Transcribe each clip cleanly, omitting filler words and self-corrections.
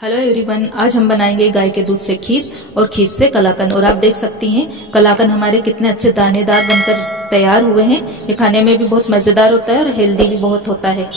Hello everyone, आज हम बनाएंगे गाय के दूध से खीस और खीस से कलाकंद। और आप देख सकती हैं कलाकंद हमारे कितने अच्छे दानेदार बनकर तैयार हुए हैं। ये खाने में भी बहुत मजेदार होता है और हेल्दी भी बहुत होता है।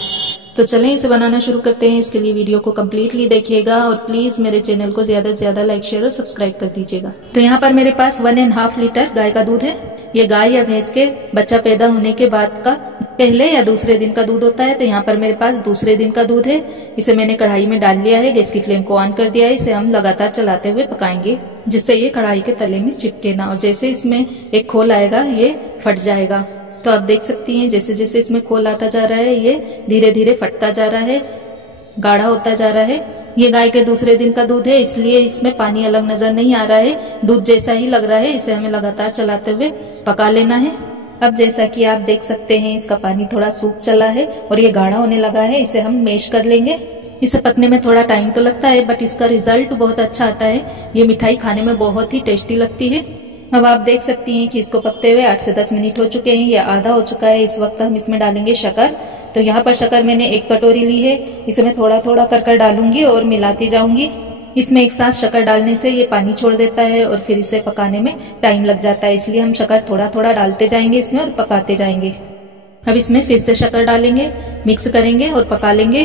तो चलें इसे बनाना शुरू करते हैं। इसके लिए वीडियो को कम्प्लीटली देखिएगा और प्लीज मेरे चैनल को ज्यादा से ज्यादा लाइक शेयर और सब्सक्राइब कर दीजिएगा। तो यहाँ पर मेरे पास 1.5 लीटर गाय का दूध है। ये गाय या भैंस के बच्चा पैदा होने के बाद का पहले या दूसरे दिन का दूध होता है। तो यहाँ पर मेरे पास दूसरे दिन का दूध है। इसे मैंने कढ़ाई में डाल लिया है, गैस की फ्लेम को ऑन कर दिया है। इसे हम लगातार चलाते हुए पकाएंगे जिससे ये कढ़ाई के तले में चिपके ना। और जैसे इसमें एक खोल आएगा ये फट जाएगा। तो आप देख सकती हैं जैसे जैसे इसमें खोल आता जा रहा है ये धीरे धीरे फटता जा रहा है, गाढ़ा होता जा रहा है। ये गाय के दूसरे दिन का दूध है, इसलिए इसमें पानी अलग नजर नहीं आ रहा है, दूध जैसा ही लग रहा है। इसे हमें लगातार चलाते हुए पका लेना है। अब जैसा कि आप देख सकते हैं इसका पानी थोड़ा सूख चला है और ये गाढ़ा होने लगा है। इसे हम मैश कर लेंगे। इसे पकने में थोड़ा टाइम तो लगता है बट इसका रिजल्ट बहुत अच्छा आता है। ये मिठाई खाने में बहुत ही टेस्टी लगती है। अब आप देख सकती हैं कि इसको पकते हुए 8 से 10 मिनट हो चुके हैं, या आधा हो चुका है। इस वक्त हम इसमें डालेंगे शक्कर। तो यहाँ पर शक्कर मैंने 1 कटोरी ली है। इसे मैं थोड़ा थोड़ा कर डालूंगी और मिलाती जाऊंगी। इसमें एक साथ शक्कर डालने से ये पानी छोड़ देता है और फिर इसे पकाने में टाइम लग जाता है, इसलिए हम शक्कर थोड़ा थोड़ा डालते जाएंगे इसमें और पकाते जाएंगे। अब इसमें फिर से शक्कर डालेंगे, मिक्स करेंगे और पका लेंगे।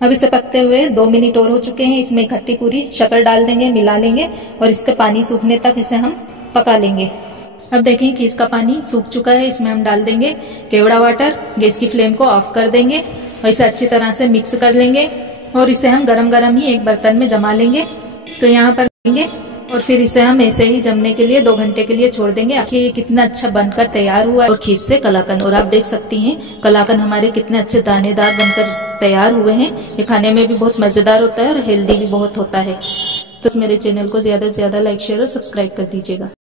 अब इसे पकते हुए 2 मिनट और हो चुके हैं। इसमें इकट्ठी पूरी शक्कर डाल देंगे, मिला लेंगे और इसका पानी सूखने तक इसे हम पका लेंगे। अब देखें कि इसका पानी सूख चुका है। इसमें हम डाल देंगे केवड़ा वाटर। गैस की फ्लेम को ऑफ कर देंगे और इसे अच्छी तरह से मिक्स कर लेंगे और इसे हम गरम गरम ही एक बर्तन में जमा लेंगे। तो यहाँ पर लेंगे और फिर इसे हम ऐसे ही जमने के लिए 2 घंटे के लिए छोड़ देंगे। आखिर ये कितना अच्छा बनकर तैयार हुआ है और खीस से कलाकंद। और आप देख सकती हैं कलाकंद हमारे कितने अच्छे दानेदार बनकर तैयार हुए हैं। ये खाने में भी बहुत मजेदार होता है और हेल्दी भी बहुत होता है। तो मेरे चैनल को ज्यादा से ज्यादा लाइक शेयर और सब्सक्राइब कर दीजिएगा।